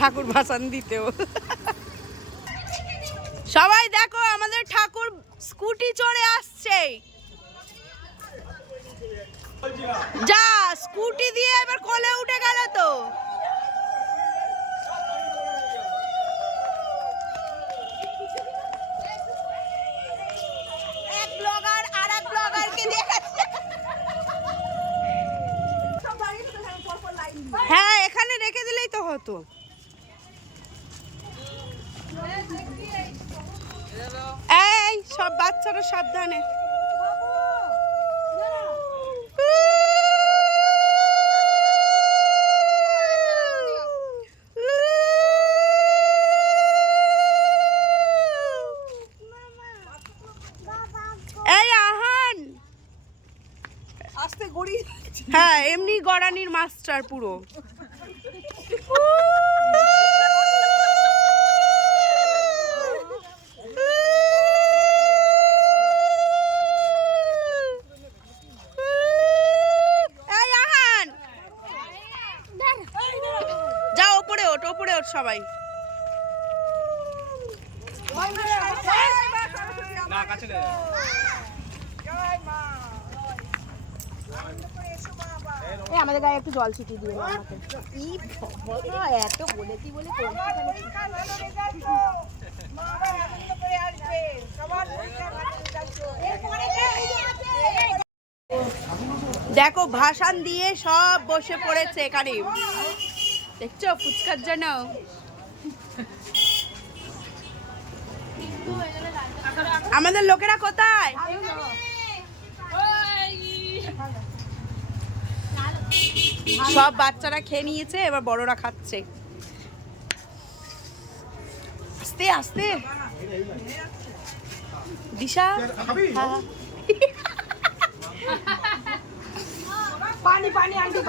ঠাকুর ভাসান দিতেও। সবাই দেখো আমাদের ঠাকুর স্কুটি চড়ে আসছে। যা স্কুটি দিয়ে এবার কোলে উঠে গেল তো। এক ব্লগার আর এক ব্লগারকে দেখাচ্ছে। হ্যাঁ এখানে রেখে দিলেই তো হতো। এই সব বাচ্চারা সাবধানে। এই আহান আস্তে গড়ি। হ্যাঁ এমনি গড়ানির মাস্টার পুরো। যাও ওপরে ওঠ, ওপরে ওঠ সবাই। আমাদের গায়ে একটু জল ছিটিয়ে দিয়ে আমাকে। এত বলেছি বলে দেখো ভাসান দিয়ে সব বসে পড়েছে এখানে, দেখছো ফুচকার জন্য। আমাদের লোকেরা কোথায়? সব বাচ্চারা খেয়ে নিয়েছে, এবার বড়রা খাচ্ছে। আস্তে আস্তে দিশা। পানি পানি আনতে